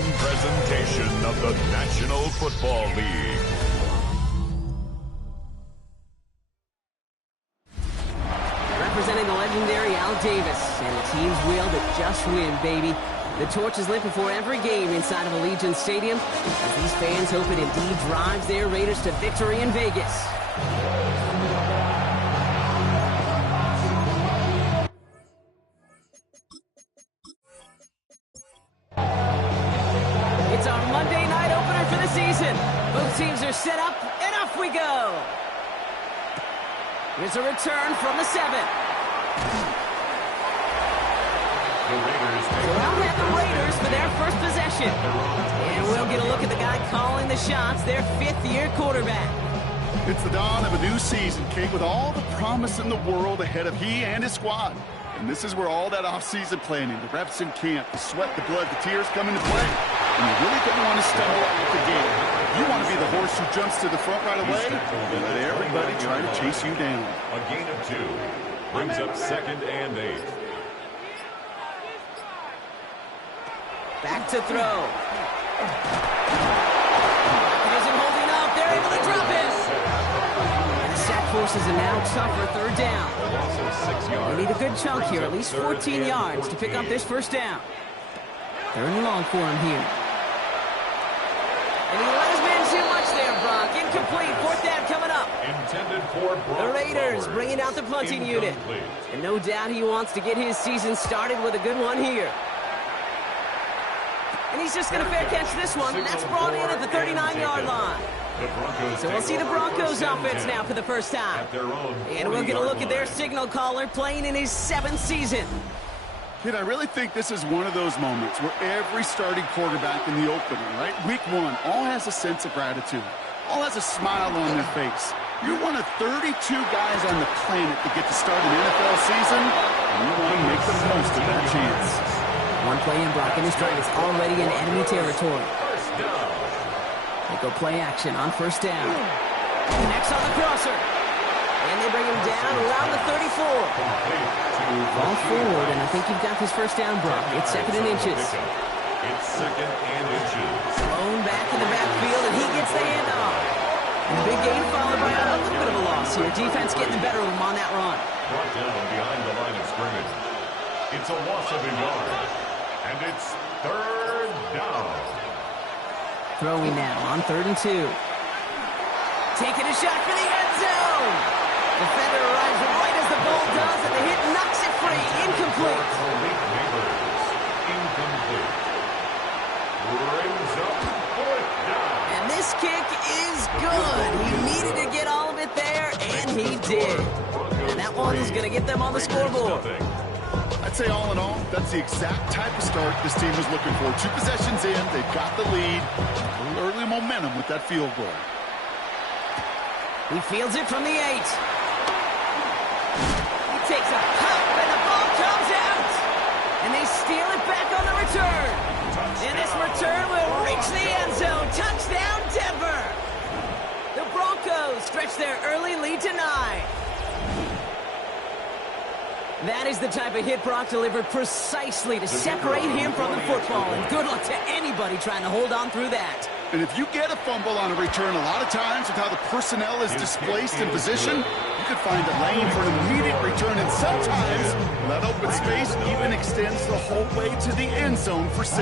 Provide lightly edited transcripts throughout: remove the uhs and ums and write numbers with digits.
thrilling presentation of the National Football League. Representing the legendary Al Davis and the team's will to just win, baby. The torch is lit before every game inside of Allegiant Stadium as these fans hope it indeed drives their Raiders to victory in Vegas. It's our Monday night opener for the season. Both teams are set up, and off we go. Here's a return from the 7. So out at the Raiders for their first possession. And we'll get a look at the guy calling the shots, their 5th-year quarterback. It's the dawn of a new season, Kate, with all the promise in the world ahead of he and his squad. And this is where all that off-season planning, the reps in camp, the sweat, the blood, the tears come into play. And you really don't want to stumble out with the game. You want to be the horse who jumps to the front right away and let everybody try to chase you down. A gain of 2 brings up 2nd and 8. Back to throw. He isn't holding up. They're able to drop it. And the sack forces a now tougher 3rd down. They need a good chunk here, at least 14 yards to pick up this 1st down. 3rd and long for him here. And he let his man too much there, Brock. Incomplete. 4th down coming up. Intended for the Raiders bringing out the punting unit. And no doubt he wants to get his season started with a good one here. And he's just going to fair catch this one. That's brought in at the 39-yard line. So we'll see the Broncos offense now for the first time. And we'll get a look at their signal caller playing in his 7th season. Kid, I really think this is one of those moments where every starting quarterback in the opener, right, week 1, all has a sense of gratitude. All has a smile on their face. You're one of 32 guys on the planet that get to start an NFL season, and you want to make the most of that chance. One play in, Brock, and this drive is already in enemy territory. They go play action on 1st down. Connects on the crosser. And they bring him down around the 34. Ball forward, and I think you've got this 1st down, Brock. It's 2nd and inches. It's 2nd and inches. Thrown back in the backfield, and he gets the handoff. And a big gain followed by a little bit of a loss here. Defense getting the better of him on that run. Brought down behind the line of scrimmage. It's a loss of a yard. And it's 3rd down. Throwing now on 3rd and 2. Taking a shot for the end zone. Defender arrives right as the ball does, and the hit knocks it free. Incomplete. Incomplete. Brings up 4th down. And this kick is good. He needed to get all of it there, and he did. And that one is going to get them on the scoreboard. I'd say all in all, that's the exact type of start this team was looking for. 2 possessions in, they've got the lead. A little early momentum with that field goal. He fields it from the 8. He takes a pop, and the ball comes out. And they steal it back on the return. And this return will reach the end zone. Touchdown, Denver. The Broncos stretch their early lead to 9. That is the type of hit Brock delivered precisely to separate him from the football. And good luck to anybody trying to hold on through that. And if you get a fumble on a return, a lot of times with how the personnel is displaced in position, you could find a lane for an immediate return. And sometimes that open space even extends the whole way to the end zone for 6.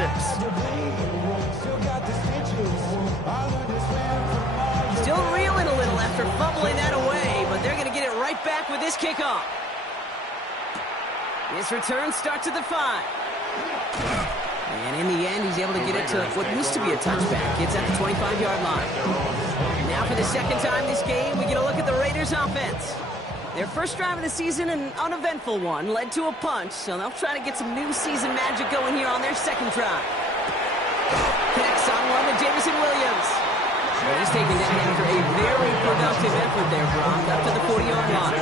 Still reeling a little after fumbling that away, but they're going to get it right back with this kickoff. This return starts at the 5. And in the end, he's able to get it to what used to be a touchback. It's at the 25-yard line. Now for the 2nd time this game, we get a look at the Raiders offense. Their first drive of the season, an uneventful one, led to a punch, so they'll try to get some new season magic going here on their 2nd drive. Connects on one to Jameson Williams. He's taken down after a very productive effort there, Brock, up to the 40-yard line.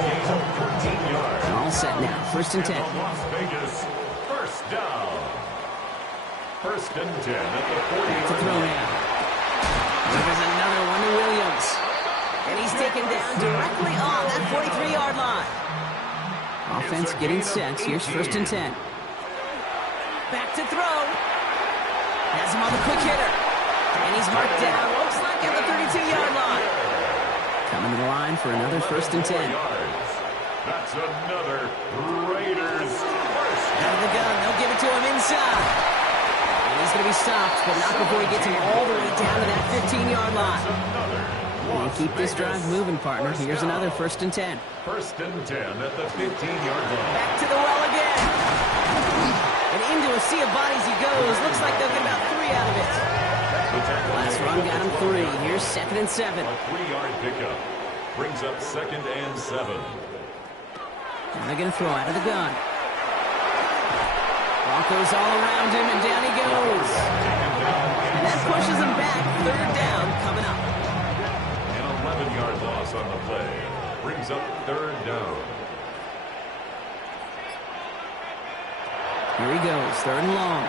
All set now, 1st and 10. Las Vegas, 1st down. 1st and 10 at the 40. To throw now. There's another one to Williams. And he's taken down directly on that 43-yard line. Offense getting set. Here's 1st and 10. Back to throw. Has him on the quick hitter. And he's marked down. Looks like at the 32-yard line. Coming to the line for another 1st and 10. That's another Raiders first. Out of the gun. They'll give it to him inside. And he's going to be stopped, but not before he gets him all the way down to that 15-yard line. And keep this drive moving, partner. Here's another 1st and 10. 1st and 10 at the 15-yard line. Back to the well again. And into a sea of bodies he goes. Looks like they'll get about 3 out of it. Last run got him 3. Here's 2nd and 7. A 3-yard pickup brings up 2nd and 7. And they're going to throw out of the gun. Broncos all around him, and down he goes. And that pushes him back. 3rd down coming up. An 11-yard loss on the play brings up 3rd down. Here he goes, 3rd and long.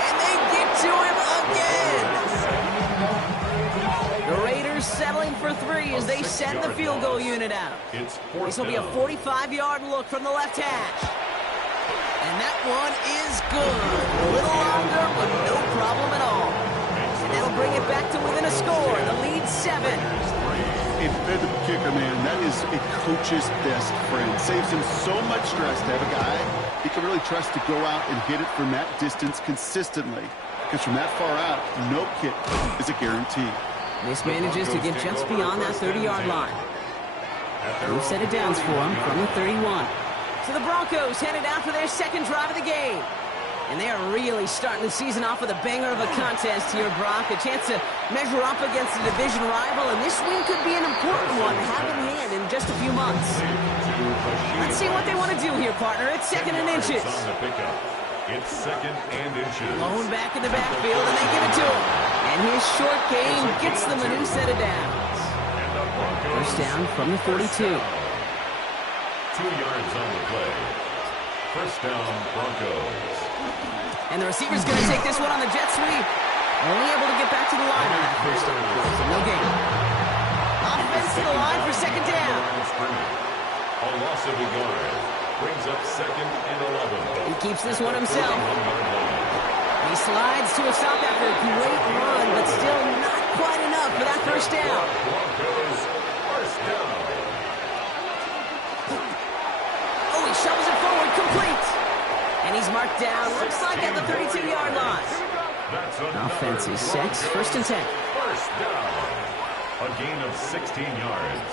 And they get to him again. The Raiders settling for 3 as they send the field goal unit out. This will be a 45-yard look from the left hash. And that one is good. A little longer, but no problem at all. And that'll bring it back to within a score. The lead 7. A dependable kicker, man. That is a coach's best friend. Saves him so much stress to have a guy he can really trust to go out and hit it from that distance consistently. Because from that far out, no kick is a guarantee. This manages to get just beyond that 30-yard line. We've set it downs for him from the 31. So the Broncos headed out for their 2nd drive of the game. And they are really starting the season off with a banger of a contest here, Brock. A chance to measure up against a division rival, and this win could be an important one to have in hand in just a few months. Let's see what they want to do here, partner. It's 2nd and inches. It's 2nd and inches. Blown back in the backfield, and they give it to him. And his short game gets them a new set of downs. 1st down from the 42. 2 yards on the play. 1st down, Broncos. And the receiver's going to take this one on the jet sweep. Only able to get back to the line on that 1st down. So no gain. Offense to the line for 2nd down. A loss of a yard brings up 2nd and 11. He keeps this one himself. He slides to a stop after a great run, but still not quite enough for that 1st down. Broncos first down. Oh, he shovels it forward, complete. And he's marked down, looks like at the 32-yard line. Offense is set, 1st and 10. First down. A gain of 16 yards.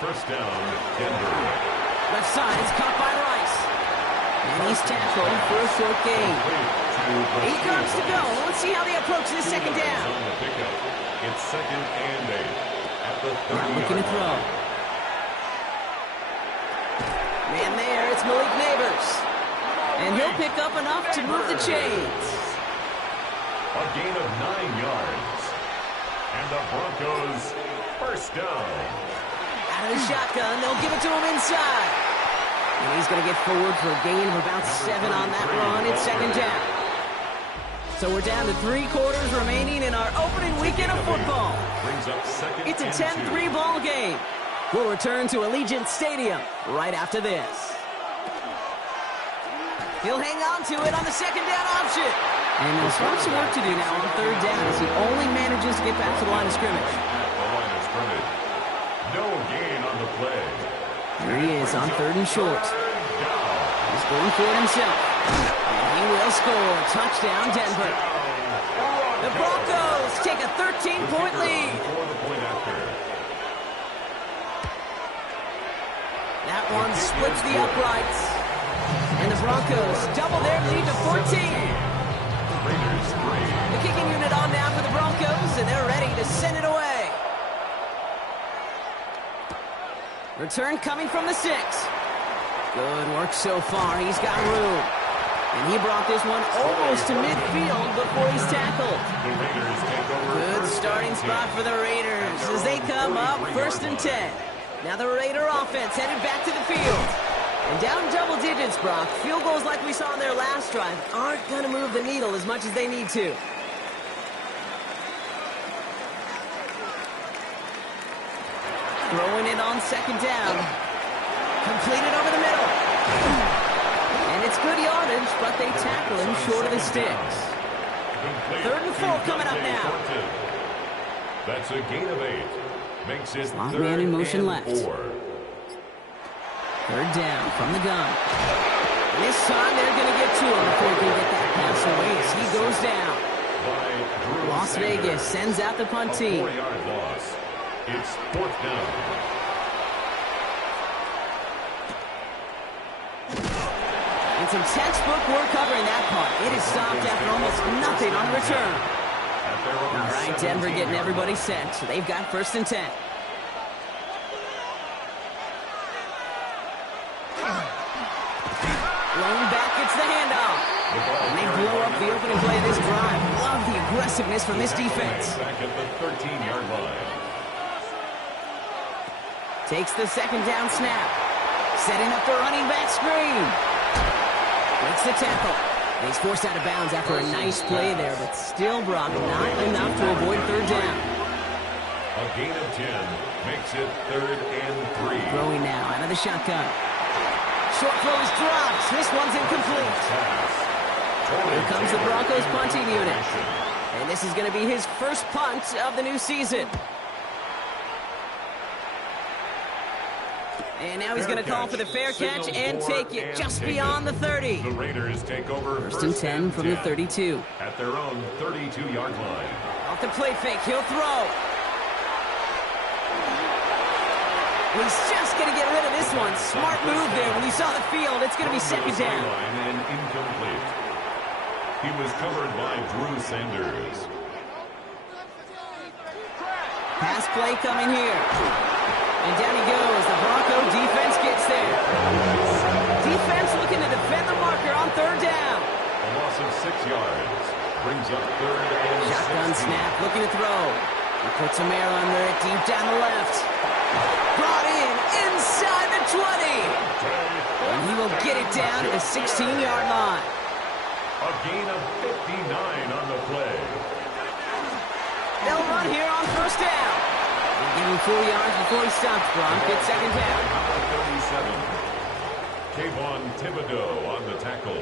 1st down, Denver. Left side, it's caught by Rice. And he's tackled for a short gain. 8 yards to go. Let's see how they approach this 2nd down. It's 2nd and 8 at the 30-yard line. Looking to throw. Man there, it's Malik Neighbors. And he'll pick up enough to move the chains. A gain of 9 yards. And the Broncos first down. Out of the shotgun, they'll give it to him inside. And he's going to get forward for a gain of about 7 on that run. It's 2nd down. So we're down to 3 quarters remaining in our opening weekend of football. It's a 10-3 ball game. We'll return to Allegiant Stadium right after this. He'll hang on to it on the 2nd down option. And he'll start some work to do now on 3rd down as he only manages to get back to the line of scrimmage. No gain on the play. Here he is on 3rd and short. He's going for it himself. And he will score. Touchdown, Denver. The Broncos take a 13-point lead. That one splits the uprights. And the Broncos double their lead to 14. The kicking unit on now for the Broncos, and they're ready to send it away. Return coming from the 6. Good work so far. He's got room. And he brought this one almost to midfield before he's tackled. Good starting spot for the Raiders as they come up 1st and 10. Now the Raider offense headed back to the field. And down double digits, Brock. Field goals like we saw in their last drive aren't going to move the needle as much as they need to. Throwing it on 2nd down. Completed over the middle. And It's good yardage, but they tackle him short of the sticks. 3rd and 4 coming up now. That's a gain of 8. Makes it Slot 3rd man in motion and left. 4. 3rd down from the gun. This time they're going to get to him before he can get that pass away as he goes down. Las Vegas sends out the punt team. 4-yard loss. It's 4th down. And some textbook work covering that punt. It is stopped after almost nothing on the return. All right, Denver getting everybody set. So they've got 1st and 10. Lone back gets the handoff. And they blow up the opening play of this drive. Love the aggressiveness from this defense. Back at the 13-yard line. Takes the 2nd down snap. Setting up the running back screen. Makes the tackle. He's forced out of bounds after a nice play there, but still, Brock, not enough to avoid 3rd down. A gain of 10 makes it 3rd and 3. Throwing now out of the shotgun. Short throw is dropped. This one's incomplete. Here comes the Broncos punting unit. And this is going to be his first punt of the new season. And now he's going to call for the fair catch and take it just beyond the 30. The Raiders take over 1st and 10 from the 32. At their own 32-yard line. Off the play fake, he'll throw. He's just going to get rid of this one. Smart move there. When he saw the field, it's going to be 2nd down. And incomplete. He was covered by Drew Sanders. Pass play coming here. And down he goes. The Bronco defense gets there. Defense looking to defend the marker on 3rd down. A loss of 6 yards. Brings up 3rd and 16. Shotgun snap, looking to throw. He puts a air under it, deep down the left. Brought in inside the 20. And he will get it down to the 16-yard line. A gain of 59 on the play. They'll run here on 1st down. They give him 4 yards before he stops, Brock. It's 2nd down. 37. Kayvon Thibodeau on the tackle.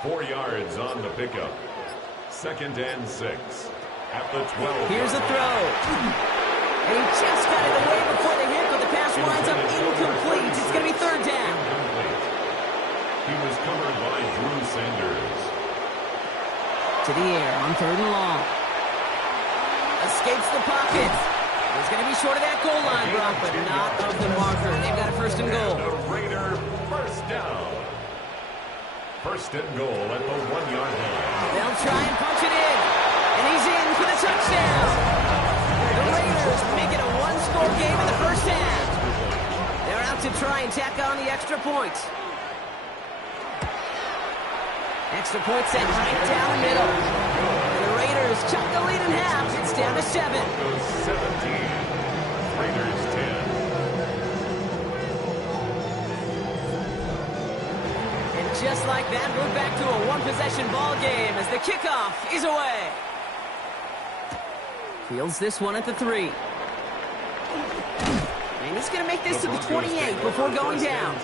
4 yards on the pickup. 2nd and 6. At the 12. Here's a throw. And he just got it away before the hit, but the pass winds up incomplete. It's going to be 3rd down. He was covered by Drew Sanders. To the air on 3rd and long. Escapes the pocket. He's going to be short of that goal line, Brock, but not of the marker. They've got a 1st and goal. The Raider 1st down. 1st and goal at the 1-yard line. They'll try and punch it in. And he's in for the touchdown. The Raiders make it a 1-score game in the 1st half. They're out to try and tack on the extra point. Extra point set right down the middle. And the Raiders chop the lead in half. It's down to 7. 17. Raiders 10. And just like that, we're back to a one-possession ball game as the kickoff is away. Fields this one at the 3. And he's going to make this to the 28 before going down.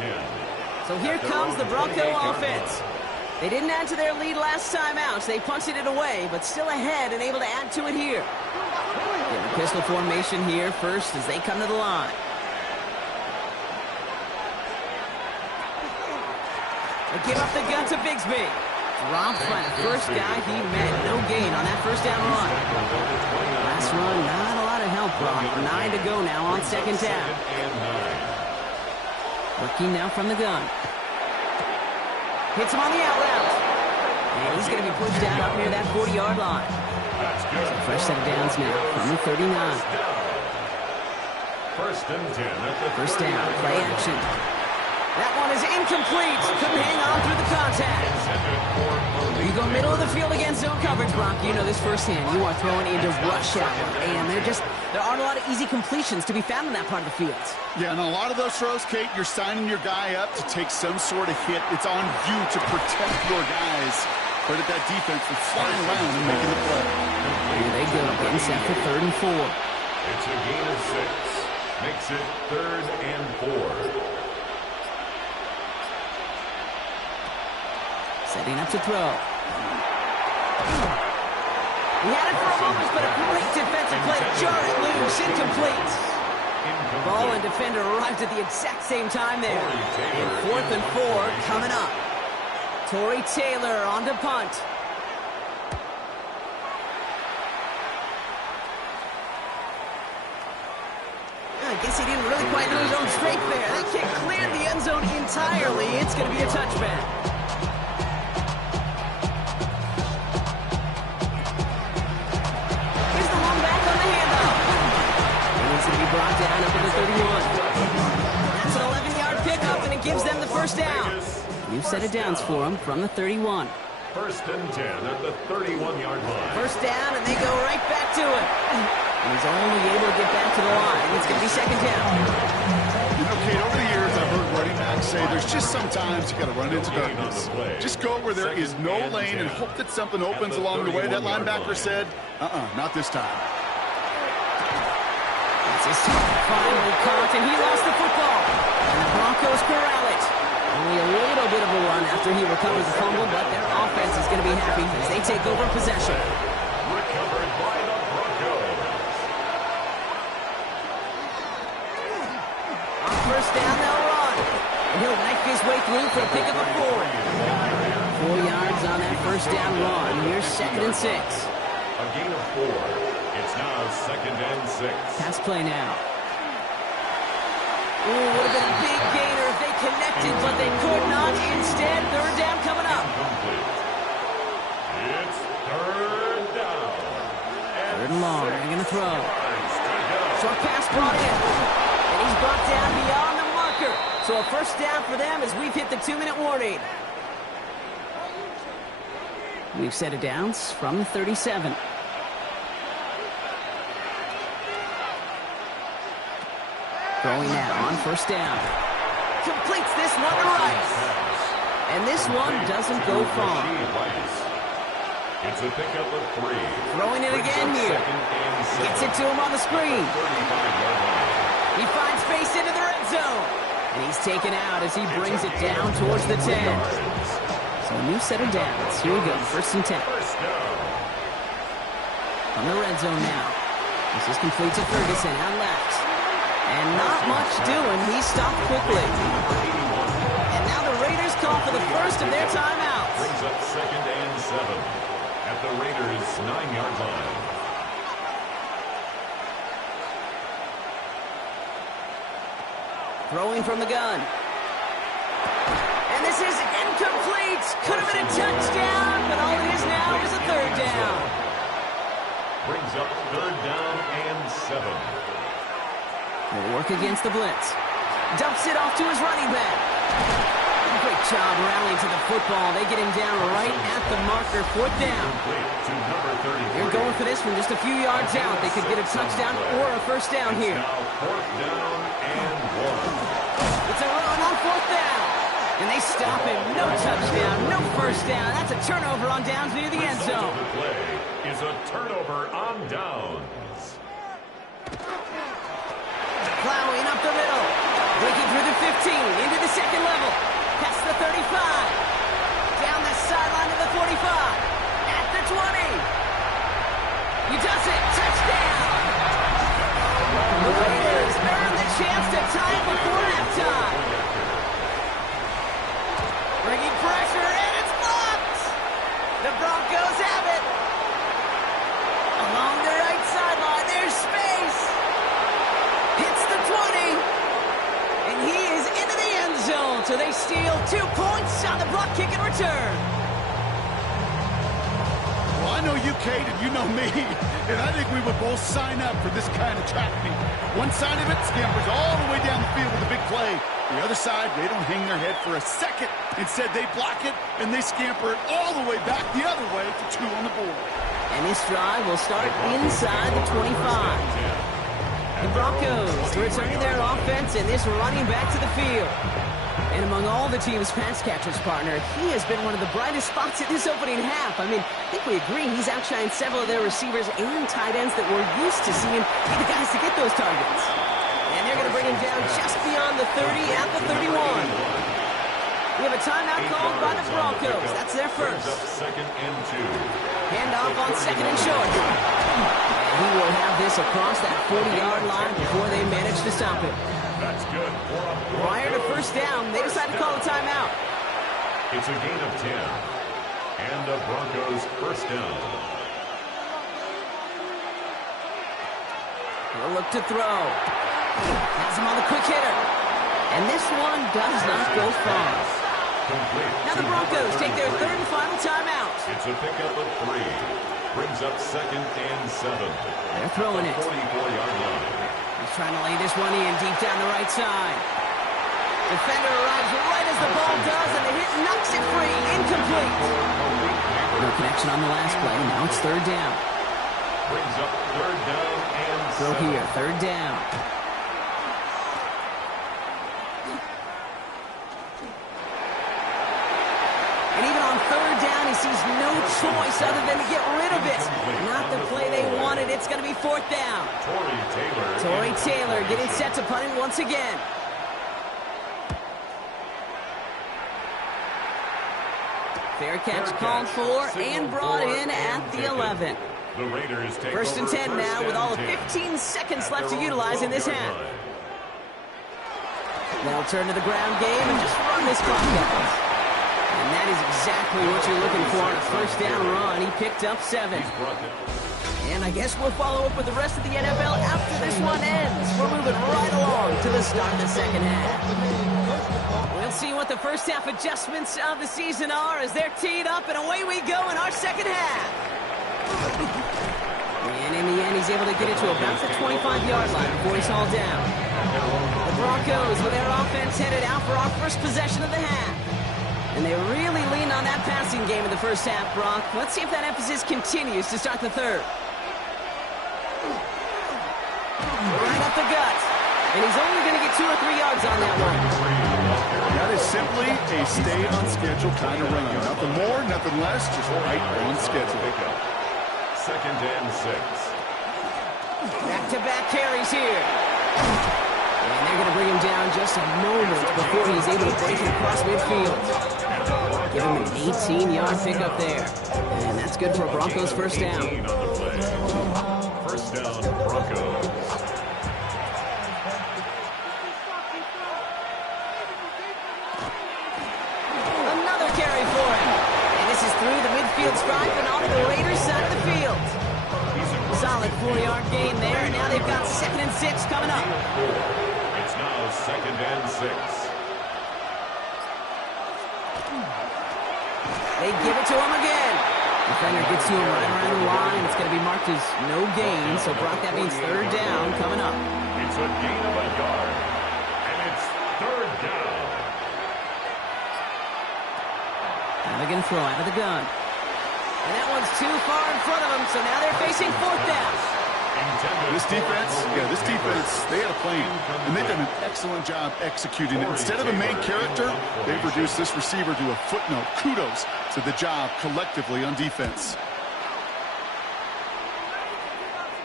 So here comes the Bronco offense. They didn't add to their lead last time out, so they punted it away, but still ahead and able to add to it here. Get the pistol formation here first as they come to the line. They give up the gun to Bigsby. Dropped by the first guy he met. No gain on that 1st down run. Last run, not a lot of help, Brock. 9 to go now on 2nd down. Working now from the gun. Hits him on the out route. And he's going to be pushed down up near that 40-yard line. So fresh set of downs now from the 39. 1st and 10 at the 1st down, play action. That one is incomplete. Couldn't hang on through the contact. You go middle of the field against zone coverage, Brock. You know this firsthand. You are throwing into rush hour. And there aren't a lot of easy completions to be found in that part of the field. Yeah, and a lot of those throws, Kate, you're signing your guy up to take some sort of hit. It's on you to protect your guys. Credit that defense for flying around and making the play. Here they go, getting set for 3rd and 4. It's a gain of 6. Makes it 3rd and 4. Setting up to throw. He had it for a moment, but a great defensive play to jar it loose. Incomplete. Ball and defender arrived at the exact same time there. And 4th and 4 coming up. Torrey Taylor on to punt. I guess he didn't really quite know his own strength there. That kick cleared the end zone entirely. It's going to be a touchback. Here's the one back on the handoff. And he's going to be brought down up at the 31. That's an 11-yard pickup, and it gives them the first down. New set of downs for him from the 31. 1st and 10 at the 31-yard line. First down, and they go right back to it. And he's only able to get back to the line. It's going to be 2nd down. You know, Kate, over the years, I've heard running backs say there's just sometimes you got to run into darkness. Just go where there is no lane and hope that something opens along the way. That linebacker said, not this time. That's his finally caught, and he lost the football. And the Broncos corral it. Only a little bit of a run after he recovers the fumble, but their offense is going to be happy as they take over possession. Recovered by the Broncos. On first down, they'll run. And he'll knife his way through for a pickup of 4. 4 yards on that first down run. Here's 2nd and 6. A gain of 4. It's now 2nd and 6. Pass play now. Ooh, would have been a big gainer if they connected, but they could not. Instead, 3rd down coming up. It's 3rd down. 3rd and long. They're going to throw. Short pass brought in. And he's brought down beyond the marker. So a first down for them as we've hit the 2-minute warning. We've set it downs from the 37. Throwing now on first down. Completes this one to Rice. And this one doesn't go far. It's a pickup of 3. Throwing it again here. Gets it to him on the screen. He finds space into the red zone. And he's taken out as he brings it down towards the 10. So a new set of downs. Here we go, 1st and 10. On the red zone now. This is complete to Ferguson out left. And not much doing. He stopped quickly. And now the Raiders call for the first of their timeouts. Brings up 2nd and 7 at the Raiders' 9-yard line. Throwing from the gun. And this is incomplete. Could have been a touchdown, but all it is now is a 3rd down. Brings up 3rd down and 7. Will work against the blitz. Dumps it off to his running back. Great job rallying to the football. They get him down right at the marker. 4th down. They're going for this from just a few yards out. They could get a touchdown or a first down here. Now 4th down and 1. It's a run on 4th down. And they stop him. No touchdown, no first down. That's a turnover on downs near the end zone. The play is a turnover on downs. Plowing up the middle. Breaking through the 15. Into the 2nd level. Past the 35. Down the sideline to the 45. At the 20. He does it. Touchdown. The Raiders earn the chance to tie it before halftime. Bringing pressure, and it's blocked. The Broncos have it. Along the right sideline, there's space. Hits the 20. And he is into the end zone. So they steal 2 points on the block kick and return. Well, I know you, Kate, and you know me, and I think we would both sign up for this kind of track meet. One side of it scampers all the way down the field with a big play. The other side, they don't hang their head for a second. Instead, they block it, and they scamper it all the way back the other way for 2 on the board. And this drive will start inside the 25. The Broncos returning their offense and this running back to the field. And among all the team's pass catchers, partner, he has been one of the brightest spots in this opening half. I mean, I think we agree he's outshined several of their receivers and tight ends that we're used to seeing be the guys to get those targets. And they're going to bring him down just beyond the 30 at the 31. We have a timeout called by the Broncos. That's their first. Second and 2. Handoff on second and short. And he will have this across that 40-yard line before they manage to stop it. That's good. Prior to first down, they decide to call a timeout. It's a gain of 10. And the Broncos first down. He'll look to throw. Has him on the quick hitter. And this one does not go far. Now the Broncos take their third and final timeout. It's a pickup of 3. Brings up second and 7. They're throwing it. 44-yard line. He's trying to lay this one in deep down the right side. Defender arrives right as the ball does, and the hit knocks it free. Incomplete. No connection on the last play. Now it's third down. Brings up third down and Throw 7. here, third down. And even on third down, he sees no choice other than to get rid of it. Not the play they wanted. It's going to be fourth down. Torrey Taylor getting set to punt it once again. Fair catch called for and brought in at the 11. The Raiders take First and 10 now with all of 15 seconds left to utilize in this half. They'll turn to the ground game and just run this clock out. And that is exactly what you're looking for on a first down run. He picked up 7. And I guess we'll follow up with the rest of the NFL after this one ends. We're moving right along to the start of the second half. We'll see what the first half adjustments of the season are as they're teed up, and away we go in our second half. And in the end, he's able to get it to about the 25-yard line before he's hauled down. The Broncos with their offense headed out for our first possession of the half. And they really leaned on that passing game in the first half, Brock. Let's see if that emphasis continues to start the third. Right up the gut. And he's only going to get 2 or 3 yards on that one. That is simply a stay-on-schedule kind of run. Nothing more, nothing less, just right on schedule. Second and 6. Back-to-back carries here. And they're going to bring him down just a moment before he's able to break it across midfield. Give him an 18-yard pickup there. And that's good for a Broncos first down. First down, Broncos. Another carry for him. And this is through the midfield stripe and onto the Raiders side of the field. Solid 4-yard gain there, and now they've got second and 6 coming up. It's now second and 6. They give it to him again. Defender gets to him right around the line. It's going to be marked as no gain, so Brock, that means third down coming up. It's a gain of a yard, and it's third down. Now they're going to throw out of the gun. And that one's too far in front of them, so now they're facing fourth down. This defense, they had a plan, and they've done an excellent job executing it. Instead of a main character, they've reduced this receiver to a footnote. Kudos to the job collectively on defense.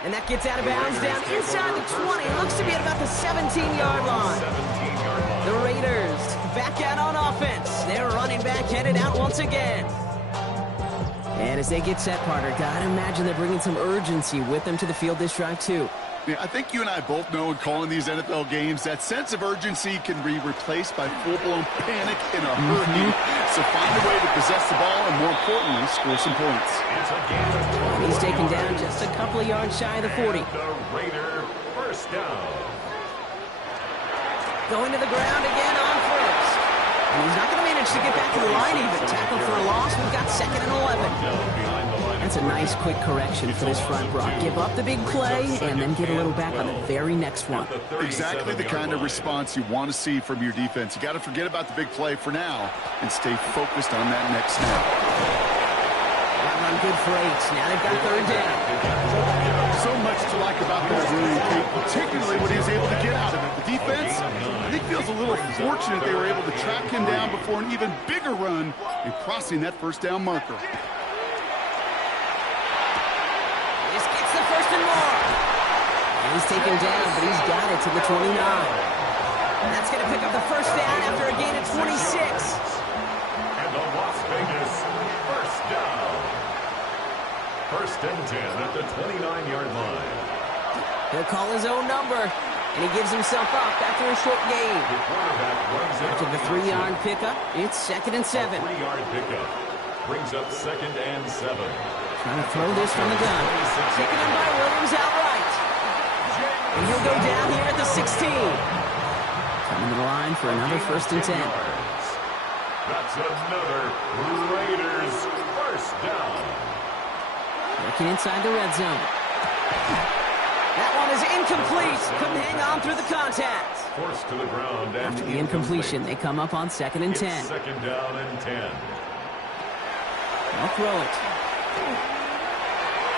And that gets out of bounds down inside the 20. Looks to be at about the 17-yard line. The Raiders back out on offense. They're running back headed out once again. And as they get set, Carter, gotta imagine they're bringing some urgency with them to the field this drive, too. Yeah, I think you and I both know in calling these NFL games that sense of urgency can be replaced by full-blown panic in a hurry. So find a way to possess the ball and, more importantly, score some points. And he's taken down just a couple of yards shy of the 40. The Raider first down. Going to the ground again on first. And he's not going to manage to get back to the line even. Tackle for a loss. We've got second and 11. That's a nice quick correction for this front, Brock. Give up the big play and then get a little back on the very next one. Exactly the kind of response you want to see from your defense. You got to forget about the big play for now and stay focused on that next snap. That run good for 8. Now they've got third down. So much to like about that run, Kate, particularly what he was able to get out of it. The defense, I think, feels a little fortunate they were able to track him down before an even bigger run and crossing that first down marker. This gets the first and more. And he's taken down, but he's got it to the 29. And that's going to pick up the first down after a gain of 26. First and 10 at the 29-yard line. He'll call his own number, and he gives himself up after a short gain. The quarterback runs it After the 3-yard pickup, it's 2nd and 7. 3-yard pickup brings up 2nd and 7. Trying to throw this from the gun. Taken in by Williams outright. And he'll go down here at the 16. Coming to the line for another 1st and 10. That's another Raiders first down. Working inside the red zone. That one is incomplete. Couldn't hang on through the contact. Forced to the ground. And After the incompletion, they come up on 2nd and 10. It's 2nd down and 10. They'll throw it.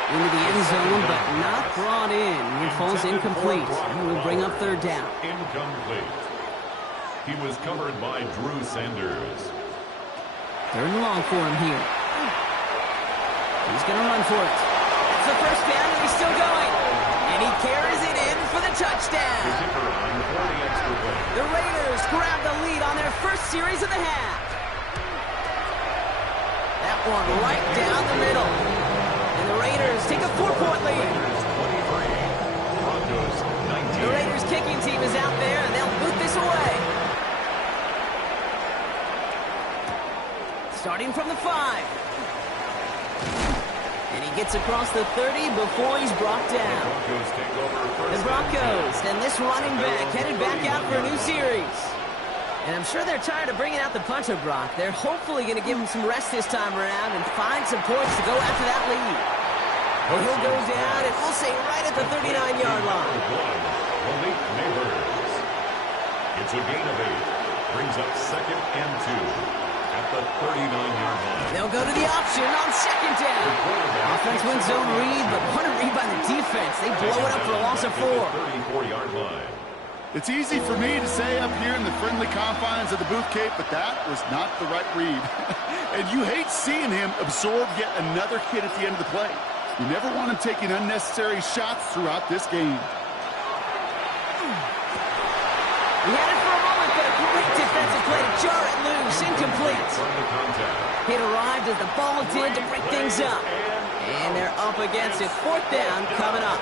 Into the end zone, but not brought in. It falls incomplete. And will bring up 3rd down. Incomplete. He was covered by Drew Sanders. 3rd and long for him here. He's going to run for it. That's the first down, and he's still going. And he carries it in for the touchdown. The Raiders grab the lead on their first series of the half. That one right down the middle. And the Raiders take a 4-point lead. The Raiders kicking team is out there, and they'll boot this away. Starting from the 5. And he gets across the 30 before he's brought down. The Broncos and this running back headed back out for a new series. And I'm sure they're tired of bringing out the punter, Brock. They're hopefully going to give him some rest this time around and find some points to go after that lead. And he'll go down, and we'll say right at the 39-yard line. It's a gain of 8. Brings up 2nd and 2. At the 39-yard line. They'll go to the option on 2nd down. Offense wins zone read, but what a read by the defense. They blow it up for a loss of 4. 34-yard line. It's easy for me to say up here in the friendly confines of the booth, Cape, but that was not the right read. And you hate seeing him absorb yet another hit at the end of the play. You never want him taking unnecessary shots throughout this game. He had it for a moment, but a great defensive play to jar it loose. Incomplete. Hit arrived as the ball did to break things up. And they're up against it. 4th down coming up.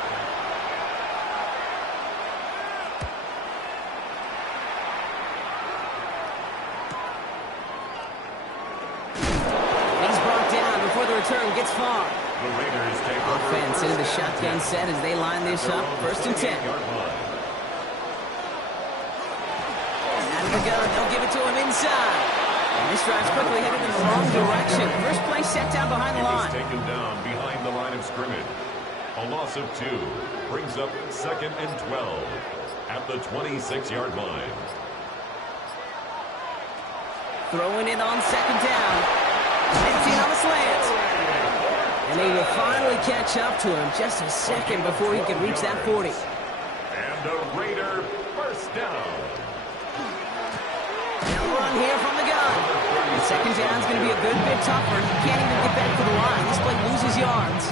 He's brought down before the return gets far. The Raiders take Offense into the shotgun set as they line this up. 1st and 10. The gun, they'll give it to him inside. And this drive's quickly headed in the wrong direction. First play set down behind the line. Taken down behind the line of scrimmage. A loss of 2 brings up 2nd and 12 at the 26-yard line. Throwing it on 2nd down. 15 on the slant. And they will finally catch up to him just a second before he could reach that 40. And a Raider first down. They'll run here from the gun. And 2nd down's going to be a good bit tougher. He can't even get back to the line. This play loses yards.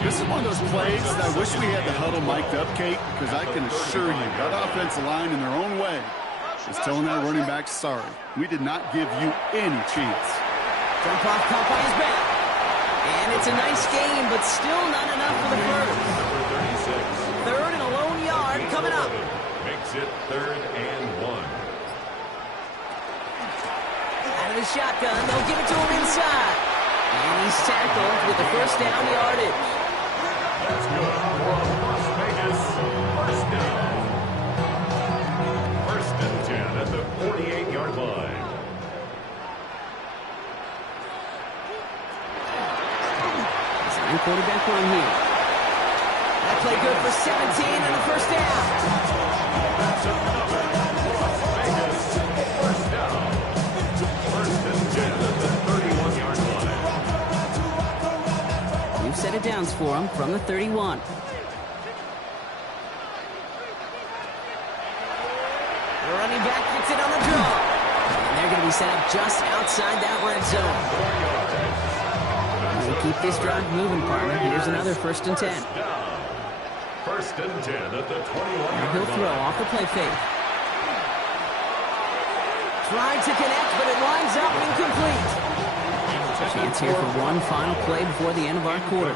This is one of those plays that I wish we had the huddle mic'd up, Kate, because I can assure you that offensive line in their own way is telling that running back, sorry, we did not give you any chance. Jump off caught by his back. And it's a nice game, but still not enough for the first. 3rd and a lone yard coming up. Makes it 3rd and 1. Out of the shotgun, they'll give it to him inside. And he's tackled with the first down yardage. That's good for Las Vegas. First down. 1st and 10 at the 48-yard line. Design quarterback run here. That play good for 17 and a first down. That's another Las Vegas first down. 1st and 10 at the 31-yard line. New set of downs for him from the 31. The running back gets it on the draw. And they're going to be set up just outside that red zone. They keep this drive moving, partner. Here's another 1st and 10. 1st and 10 at the 21-yard He'll throw off the play fake. Tried to connect, but it lines up incomplete. Chance here for one final play before the end of our quarter.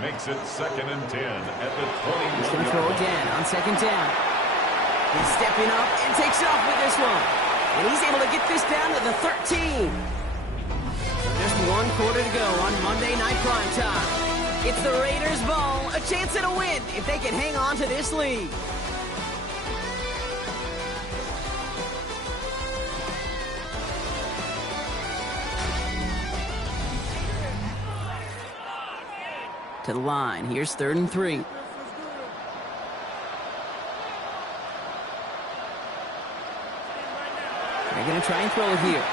Makes it 2nd and 10 at the 20. He's going to throw again on 2nd down. He's stepping up and takes off with this one. And he's able to get this down to the 13. Just one quarter to go on Monday Night Primetime. It's the Raiders' ball, a chance at a win if they can hang on to this lead. To the line. Here's 3rd and 3. They're going to try and throw it here.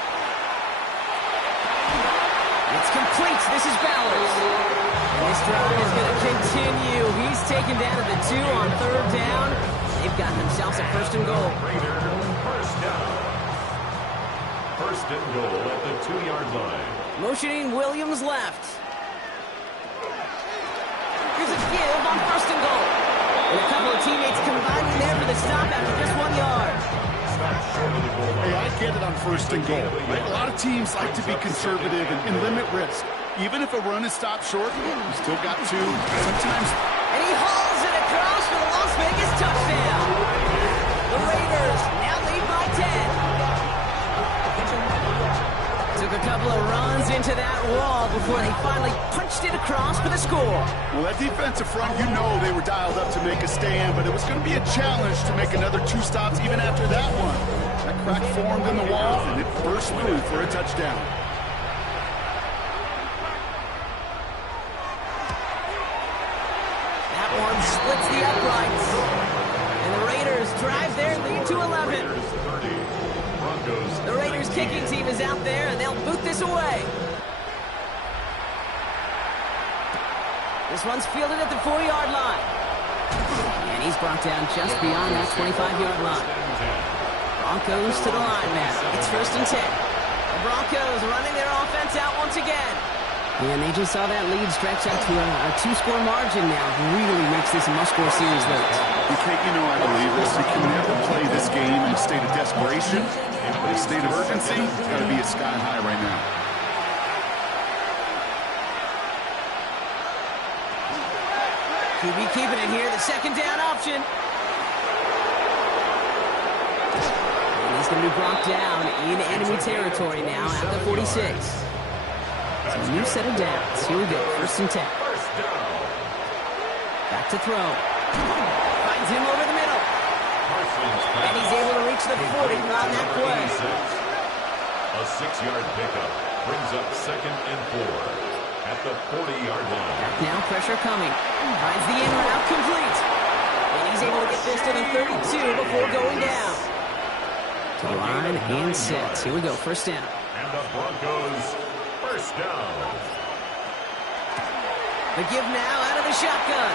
It's complete. This is Bowers. And this drive is going to continue. He's taken down to the 2 on 3rd down. They've got themselves a 1st and goal. First down. 1st and goal at the 2-yard line. Motioning Williams left. Here's a give on 1st and goal. And a couple of teammates combining there for the stop after just 1 yard. Hey, I get it on 1st and goal. Right? A lot of teams like to be conservative and limit risk. Even if a run is stopped short, you still got 2. Sometimes. And he hauls it across for the Las Vegas touchdown. The Raiders now lead by 10. Took a couple of runs into that wall before they finally punched it across for the score. Well, that defensive front, you know they were dialed up to make a stand, but it was going to be a challenge to make another 2 stops even after that one. That crack formed in the wall, and it burst through for a touchdown. That one splits the uprights. And the Raiders drive their lead to 11. The Raiders kicking team is out there, and they'll boot this away. This one's fielded at the 4-yard line. And he's brought down just beyond that 25-yard line. Broncos to the line now. It's 1st and 10. The Broncos running their offense out once again. And they just saw that lead stretch out to a 2-score margin now. Really makes this a must-score series late. You know I believe this. You can never play this game in a state of desperation. But a state of urgency, it's got to be a sky high right now. QB keeping it here, the 2nd down option. And he's going to be brought down in enemy territory now at the 46. So a new set of downs. Here we go, 1st and 10. Back to throw. Finds him over the middle. And he's able to reach the 40 on that play. A 6-yard pickup brings up 2nd and 4 at the 40-yard line. Now pressure coming. Finds the in route complete. And he's able to get this to the 32 before going down. To the line and sets. Here we go, 1st down. And the Broncos 1st down. The give now out of the shotgun.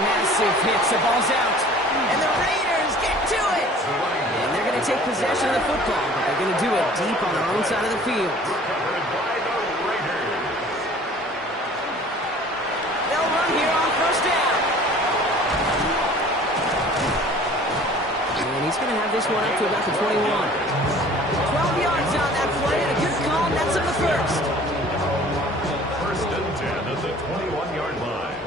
Massive hits. The ball's out. And the Raiders get to it. And they're going to take possession of the football, but they're going to do it deep on their own side of the field. Recovered by the Raiders. They'll run here on 1st down. And he's going to have this one up to about the 21. 12 yards on that play, and a good call, and that's on the 1st. 1st and 10 at the 21-yard line.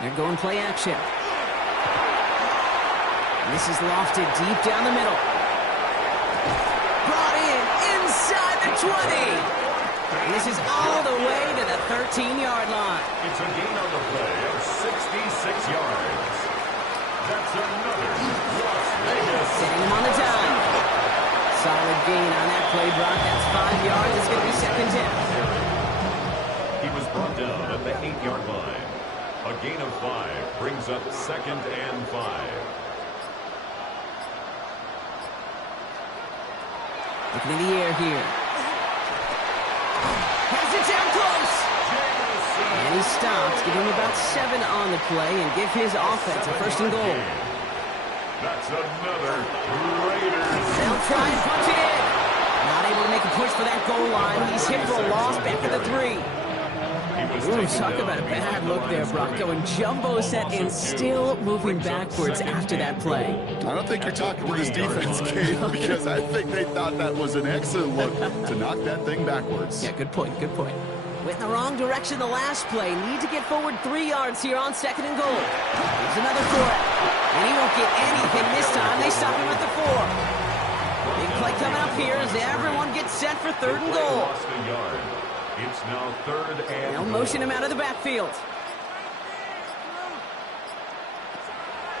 They're going play action. And this is lofted deep down the middle. Brought in inside the 20. And this is all the way to the 13-yard line. It's a gain on the play of 66 yards. That's another Las Vegas. Setting him on the dime. Solid gain on that play, Brock. That's 5 yards. It's going to be 2nd down. He was brought down at the 8-yard line. A gain of 5 brings up 2nd and 5. Looking in the air here. Has it down close. And he stops. Give him about 7 on the play and give his offense a 1st and goal. That's another Raiders. They'll try and punch it in. Not able to make a push for that goal line. He's hit for a loss back to the 3. Ooh, talk about a bad look there, Brock. Going jumbo set and still moving backwards after that play. I don't think you're talking to this defense, Kate, because I think they thought that was an excellent look to knock that thing backwards. Yeah, good point, good point. Went in the wrong direction the last play. Need to get forward 3 yards here on 2nd and goal. Here's another throw. And he won't get anything this time. They stop him at the 4. Big play coming up here as everyone gets set for 3rd and goal. It's now 3rd and They'll motion him out of the backfield.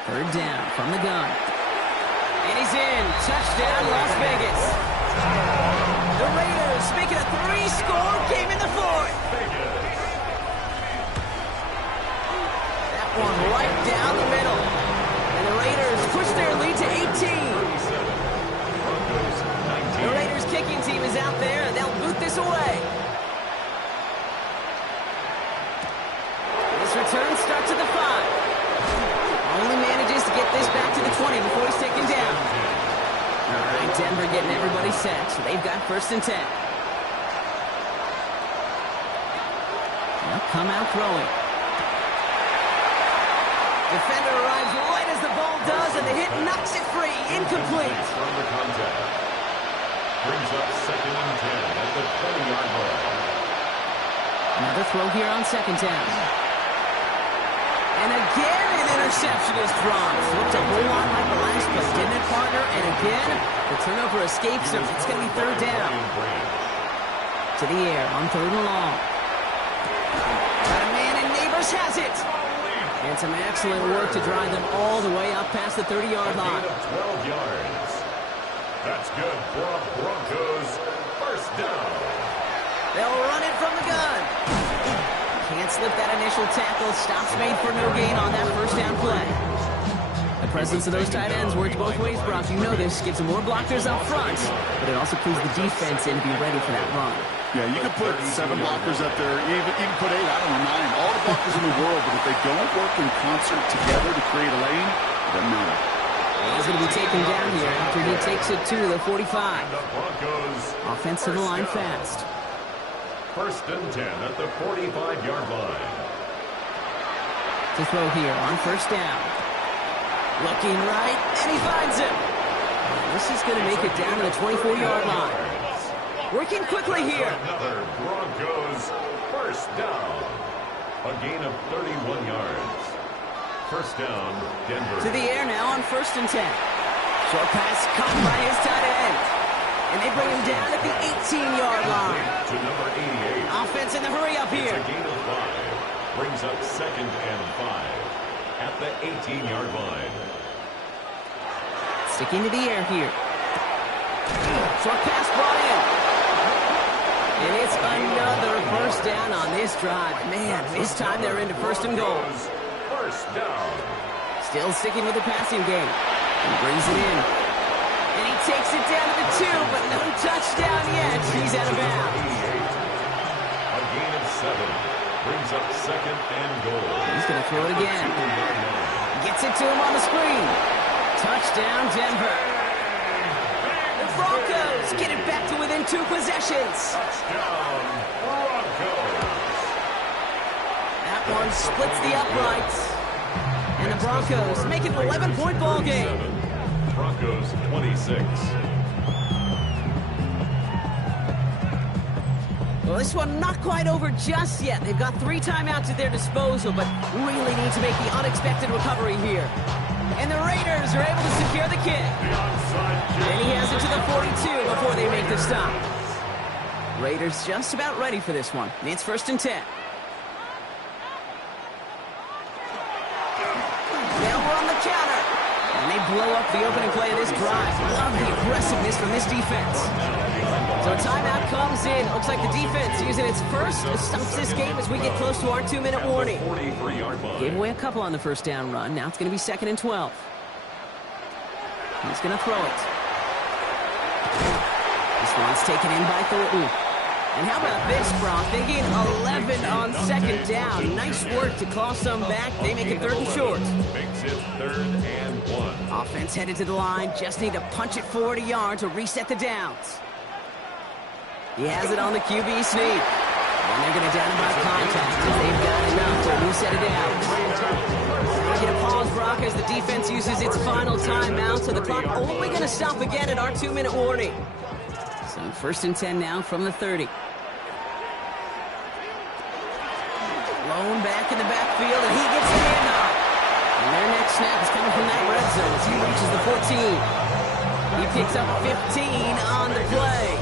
3rd down from the gun. And he's in. Touchdown, Las Vegas. The Raiders make it a 3-score game in the 4th. That one right down the middle. And the Raiders push their lead to 18. The Raiders kicking team is out there, and they'll boot this away. This return starts at the 5. Only manages to get this back to the 20 before he's taken down. All right, Denver getting everybody set, so they've got 1st and 10. They'll come out throwing. Defender arrives right as the ball does, and the hit knocks it free. Incomplete. From the contact. Brings up 2nd and 10 at the 20-yard line. Another throw here on 2nd down. And again, an interception is thrown. Looked a whole lot like the last play, didn't it, partner? And again, the turnover escapes him. It's going to be 3rd down. To the air on 3rd and long. Got a man, and Neighbors has it. And some excellent work to drive them all the way up past the 30-yard line. 12 yards. That's good for a Broncos 1st down. They'll run it from the gun. Can't slip that initial tackle. Stops made for no gain on that 1st down play. The presence of those tight ends works both ways, Brock. You know this. Gives them more blockers up front, but it also clues the defense in to be ready for that run. Yeah, you can put 7 blockers up there, even put 8, I don't know, 9, all the blockers in the world, but if they don't work in concert together to create a lane, it doesn't matter. He's going to be taken down here after he takes it to the 45. The Broncos Offensive line fast. 1st and 10 at the 45-yard line. To throw here on 1st down. Looking right, and he finds him. This is going to make it down to the 24-yard line. Working quickly here. Another Broncos 1st down. A gain of 31 yards. 1st down, Denver. To the air now on 1st and 10. Short pass caught by his tight end. And they bring him down at the 18-yard line. To number 88. Offense in the hurry up here. It's a gain of 5. Brings up 2nd and 5 at the 18-yard line. Sticking to the air here. Short pass brought in. And it's another 1st down on this drive. Man, this time they're into 1st and goal. 1st down. Still sticking with the passing game. He brings it in. And he takes it down to the 2, but no touchdown yet. He's out of bounds. A gain of 7. Brings up 2nd and goal. He's going to throw it again. Gets it to him on the screen. Touchdown, Denver. The Broncos get it back to within 2 possessions. Touchdown, Broncos. That one splits the uprights. And the Broncos make it an 11-point ball game. Broncos 26. Well, this one not quite over just yet. They've got 3 timeouts at their disposal, but really need to make the unexpected recovery here. And the Raiders are able to secure the kick. And he has it to the 42 before they make the stop. Raiders just about ready for this one. It's 1st and 10. Now we're on the counter. And they blow up the opening play of this drive. Love the aggressiveness from this defense. So a timeout comes in. Looks like the defense using its first stops this game as we get close to our 2-minute warning. Gave away a couple on the 1st down run. Now it's going to be 2nd and 12. He's going to throw it. This one's taken in by Thornton. And how about this, Brock? They gain 11 on 2nd down. Nice work to claw some back. They make it 3rd and short. Makes it 3rd and 1. Offense headed to the line. Just need to punch it forward a yard to reset the downs. He has it on the QB sneak. And they're going to down about contact as they've got enough to reset it out. We get a pause, Brock, as the defense uses its final timeout, so the clock only going to stop again at our 2-minute warning. So 1st and 10 now from the 30. Lone back in the backfield, and he gets the handoff. And their next snap is coming from that red zone as he reaches the 14. He picks up 15 on the play.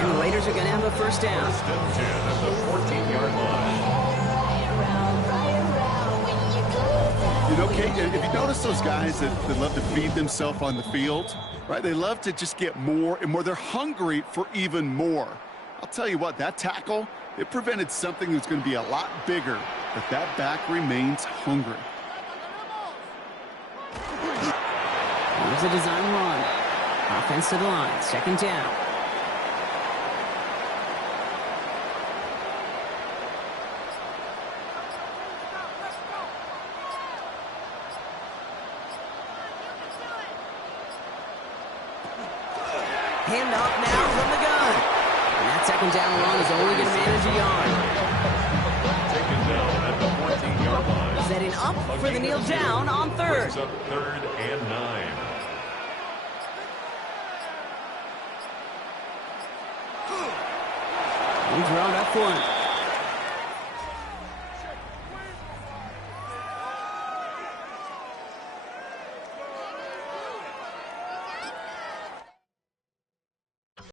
And the Raiders are going to have a first down. 1st and 10 at the 14-yard line. You know, Kate, if you notice those guys that love to feed themselves on the field, right? They love to just get more and more. They're hungry for even more. I'll tell you what, that tackle, it prevented something that's going to be a lot bigger, but that back remains hungry. Here's a design run. Offense to the line. 2nd down. Hand off now from the gun. And that 2nd down run is only going to manage a yard. Taken down at the 14-yard line. Setting up for the kneel down on 3rd. Brings up 3rd and 9. He's round up 1.